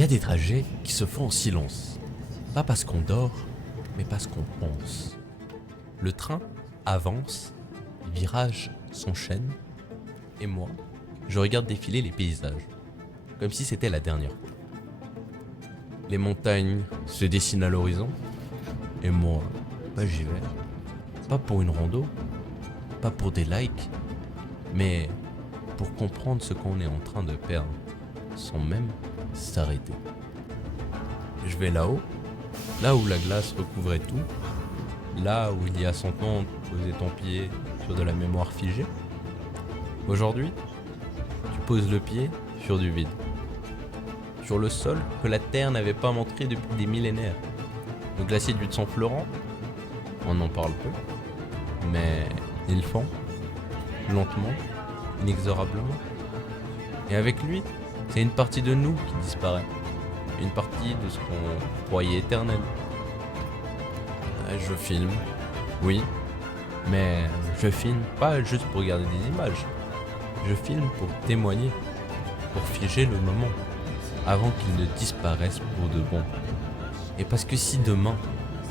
Il y a des trajets qui se font en silence. Pas parce qu'on dort, mais parce qu'on pense. Le train avance, les virages s'enchaînent, et moi, je regarde défiler les paysages, comme si c'était la dernière fois. Les montagnes se dessinent à l'horizon, et moi, j'y vais. Pas pour une rando, pas pour des likes, mais pour comprendre ce qu'on est en train de perdre, sans même s'arrêter. Je vais là-haut, là où la glace recouvrait tout, là où il y a 100 ans tu posais ton pied sur de la mémoire figée. Aujourd'hui, tu poses le pied sur du vide, sur le sol que la Terre n'avait pas montré depuis des millénaires. Le glacier du Sang Florent, on en parle peu, mais il fond, lentement, inexorablement. Et avec lui, c'est une partie de nous qui disparaît, une partie de ce qu'on croyait éternel. Je filme, oui, mais je filme pas juste pour regarder des images. Je filme pour témoigner, pour figer le moment, avant qu'il ne disparaisse pour de bon. Et parce que si demain,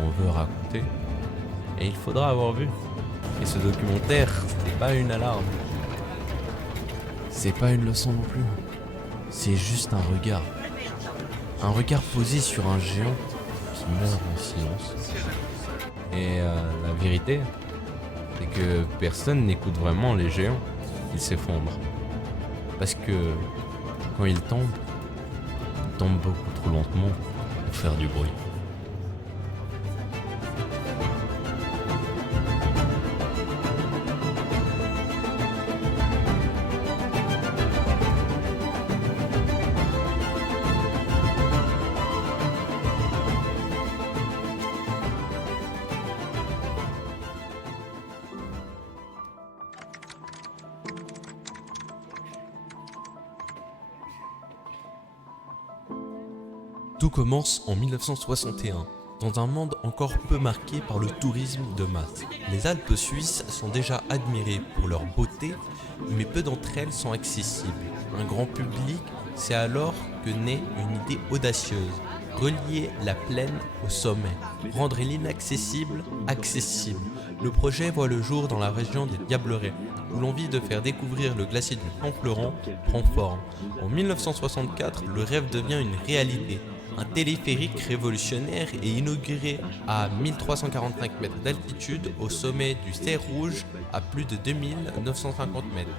on veut raconter, et il faudra avoir vu. Et ce documentaire, c'est pas une alarme. C'est pas une leçon non plus. C'est juste un regard. Un regard posé sur un géant qui meurt en silence. Et la vérité, c'est que personne n'écoute vraiment les géants. Ils s'effondrent. Parce que quand ils tombent beaucoup trop lentement pour faire du bruit. Tout commence en 1961, dans un monde encore peu marqué par le tourisme de masse. Les Alpes suisses sont déjà admirées pour leur beauté, mais peu d'entre elles sont accessibles. Un grand public, c'est alors que naît une idée audacieuse: relier la plaine au sommet, rendre l'inaccessible accessible. Le projet voit le jour dans la région des Diablerets, où l'envie de faire découvrir le glacier du Sang Florent prend forme. En 1964, le rêve devient une réalité. Un téléphérique révolutionnaire est inauguré à 1345 mètres d'altitude au sommet du Cerf Rouge à plus de 2950 mètres.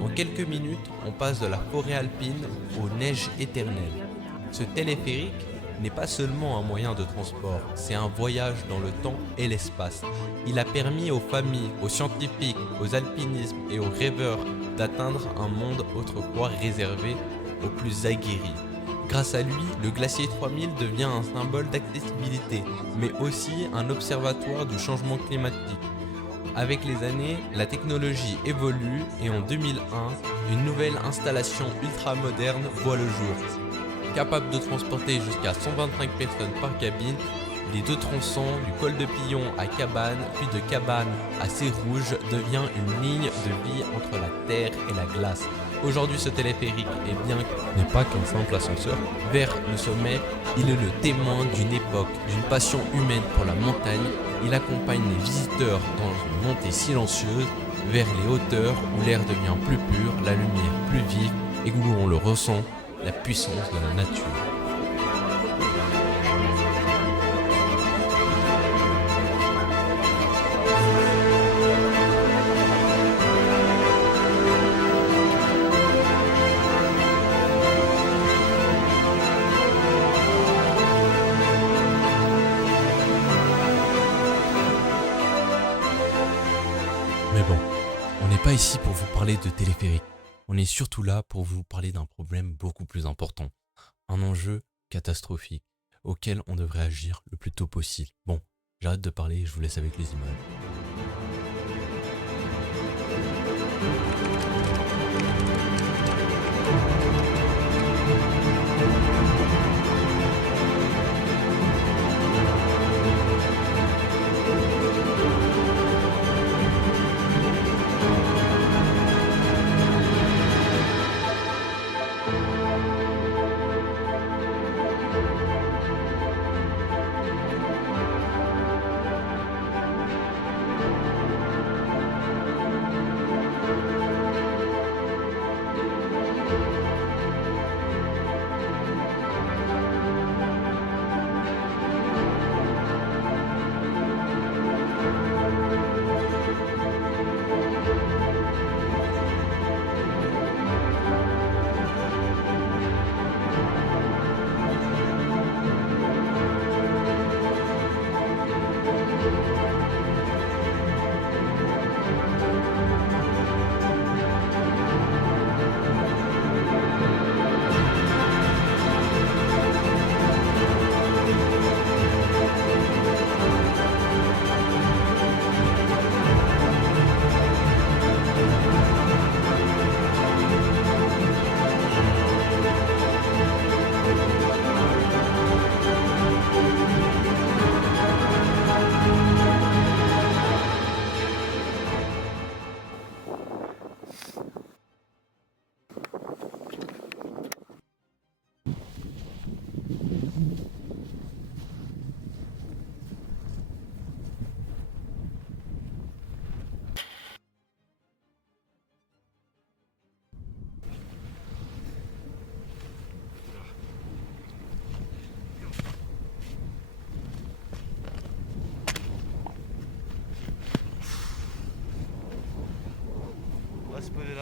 En quelques minutes, on passe de la forêt alpine aux neiges éternelles. Ce téléphérique n'est pas seulement un moyen de transport, c'est un voyage dans le temps et l'espace. Il a permis aux familles, aux scientifiques, aux alpinistes et aux rêveurs d'atteindre un monde autrefois réservé aux plus aguerris. Grâce à lui, le glacier 3000 devient un symbole d'accessibilité, mais aussi un observatoire du changement climatique. Avec les années, la technologie évolue et en 2001, une nouvelle installation ultra moderne voit le jour. Capable de transporter jusqu'à 125 personnes par cabine, les deux tronçons du col de Pillon à Cabane, puis de Cabane à Cerf Rouge devient une ligne de vie entre la terre et la glace. Aujourd'hui, ce téléphérique n'est pas qu'un simple ascenseur. Vers le sommet, il est le témoin d'une époque, d'une passion humaine pour la montagne. Il accompagne les visiteurs dans une montée silencieuse vers les hauteurs où l'air devient plus pur, la lumière plus vive et où on le ressent, la puissance de la nature. Mais bon, on n'est pas ici pour vous parler de téléphérique. On est surtout là pour vous parler d'un problème beaucoup plus important. Un enjeu catastrophique auquel on devrait agir le plus tôt possible. Bon, j'arrête de parler et je vous laisse avec les images.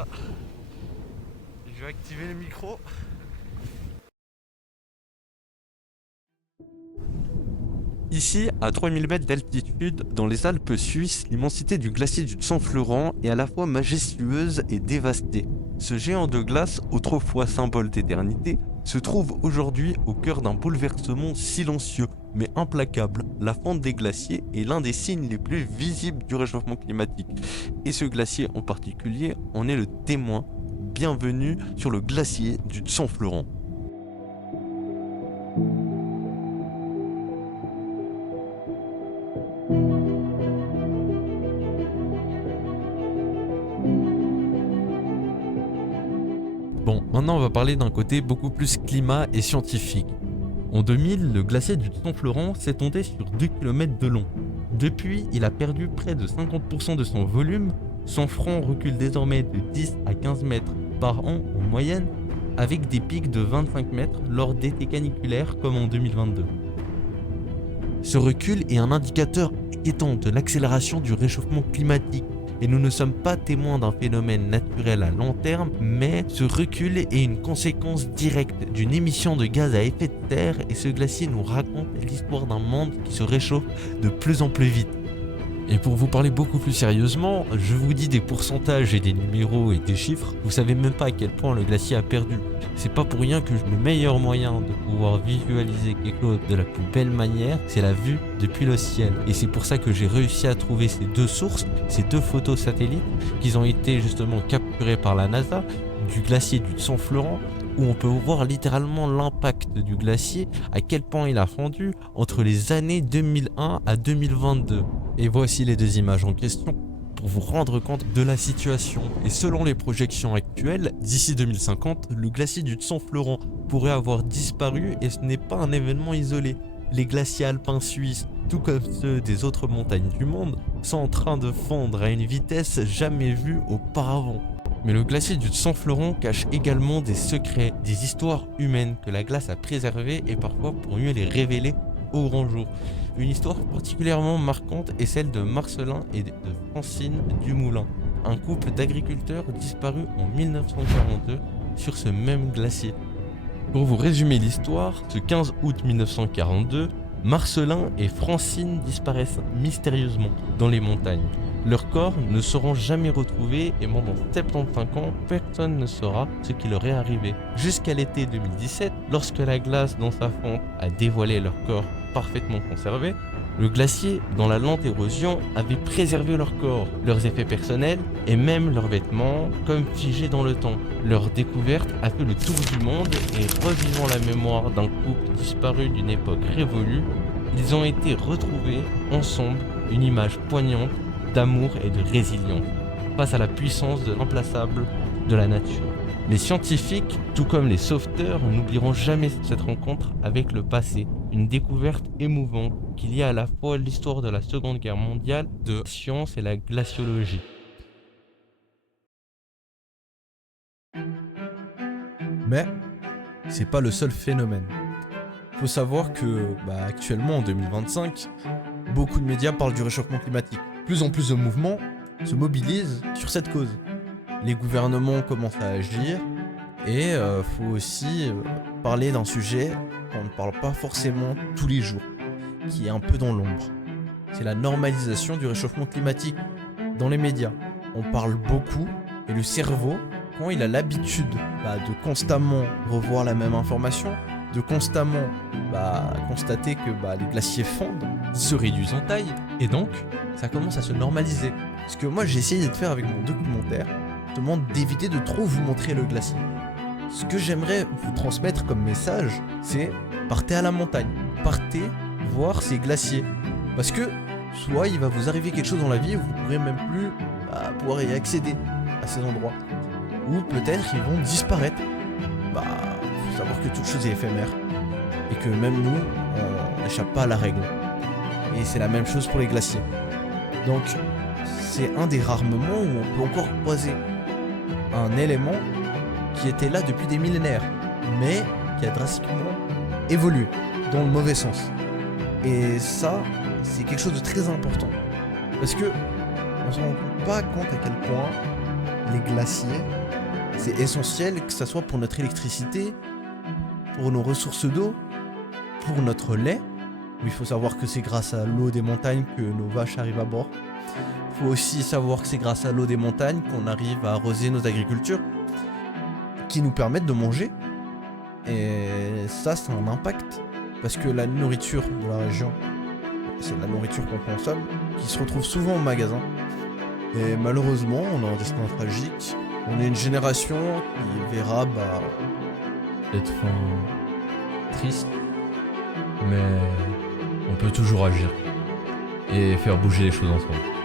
là. Je vais activer le micro. Ici, à 3000 mètres d'altitude, dans les Alpes suisses, l'immensité du glacier du Saint-Florent est à la fois majestueuse et dévastée. Ce géant de glace, autrefois symbole d'éternité, se trouve aujourd'hui au cœur d'un bouleversement silencieux, mais implacable. La fonte des glaciers est l'un des signes les plus visibles du réchauffement climatique. Et ce glacier en particulier en est le témoin. Bienvenue sur le glacier du Saint-Florent. Bon, maintenant on va parler d'un côté beaucoup plus climat et scientifique. En 2000, le glacier du Saint-Florent s'étendait sur 2 km de long. Depuis, il a perdu près de 50% de son volume. Son front recule désormais de 10 à 15 mètres par an en moyenne, avec des pics de 25 mètres lors d'étés caniculaires comme en 2022. Ce recul est un indicateur inquiétant de l'accélération du réchauffement climatique. Et nous ne sommes pas témoins d'un phénomène naturel à long terme, mais ce recul est une conséquence directe d'une émission de gaz à effet de serre, et ce glacier nous raconte l'histoire d'un monde qui se réchauffe de plus en plus vite. Et pour vous parler beaucoup plus sérieusement, je vous dis des pourcentages et des numéros et des chiffres, vous savez même pas à quel point le glacier a perdu. C'est pas pour rien que le meilleur moyen de pouvoir visualiser quelque chose de la plus belle manière, c'est la vue depuis le ciel. Et c'est pour ça que j'ai réussi à trouver ces deux sources, ces deux photos satellites, qui ont été justement capturées par la NASA, du glacier du Saint-Florent, où on peut voir littéralement l'impact du glacier, à quel point il a fondu entre les années 2001 à 2022. Et voici les deux images en question pour vous rendre compte de la situation. Et selon les projections actuelles, d'ici 2050, le glacier du Saint-Florent pourrait avoir disparu, et ce n'est pas un événement isolé. Les glaciers alpins suisses, tout comme ceux des autres montagnes du monde, sont en train de fondre à une vitesse jamais vue auparavant. Mais le glacier du Saint-Florent cache également des secrets, des histoires humaines que la glace a préservées, et parfois pour mieux les révéler au grand jour. Une histoire particulièrement marquante est celle de Marcelin et de Francine Dumoulin, un couple d'agriculteurs disparus en 1942 sur ce même glacier. Pour vous résumer l'histoire, ce 15 août 1942, Marcelin et Francine disparaissent mystérieusement dans les montagnes. Leurs corps ne seront jamais retrouvés, et pendant 75 ans, personne ne saura ce qui leur est arrivé. Jusqu'à l'été 2017, lorsque la glace dans sa fonte a dévoilé leurs corps parfaitement conservés, le glacier, dans la lente érosion, avait préservé leurs corps, leurs effets personnels et même leurs vêtements, comme figés dans le temps. Leur découverte a fait le tour du monde, et revivant la mémoire d'un couple disparu d'une époque révolue, ils ont été retrouvés ensemble, une image poignante d'amour et de résilience face à la puissance de l'implaçable de la nature. Les scientifiques, tout comme les sauveteurs, n'oublieront jamais cette rencontre avec le passé, une découverte émouvante qui lie à la fois l'histoire de la Seconde Guerre mondiale, de la science et la glaciologie. Mais c'est pas le seul phénomène. Faut savoir que actuellement en 2025, beaucoup de médias parlent du réchauffement climatique. Plus en plus de mouvements se mobilisent sur cette cause. Les gouvernements commencent à agir, et faut aussi parler d'un sujet qu'on ne parle pas forcément tous les jours, qui est un peu dans l'ombre. C'est la normalisation du réchauffement climatique dans les médias. On parle beaucoup, et le cerveau, quand il a l'habitude de constamment revoir la même information, de constamment constater que les glaciers fondent, se réduisent en taille, et donc ça commence à se normaliser. Ce que moi j'ai essayé de faire avec mon documentaire, je demande d'éviter de trop vous montrer le glacier. Ce que j'aimerais vous transmettre comme message, c'est partez à la montagne, partez voir ces glaciers. Parce que soit il va vous arriver quelque chose dans la vie où vous ne pourrez même plus pouvoir y accéder à ces endroits. Ou peut-être ils vont disparaître. Faut savoir que toute chose est éphémère. Et que même nous, on n'échappe pas à la règle. Et c'est la même chose pour les glaciers. Donc, c'est un des rares moments où on peut encore croiser un élément qui était là depuis des millénaires, mais qui a drastiquement évolué, dans le mauvais sens. Et ça, c'est quelque chose de très important. Parce que on ne se rend pas compte à quel point les glaciers, c'est essentiel que ça soit pour notre électricité, pour nos ressources d'eau, pour notre lait. Il faut savoir que c'est grâce à l'eau des montagnes que nos vaches arrivent à boire. Il faut aussi savoir que c'est grâce à l'eau des montagnes qu'on arrive à arroser nos agricultures, qui nous permettent de manger. Et ça a un impact, parce que la nourriture de la région, c'est la nourriture qu'on consomme, qui se retrouve souvent au magasin. Et malheureusement, on a un destin tragique. On est une génération qui verra Cette fin triste, mais on peut toujours agir et faire bouger les choses ensemble.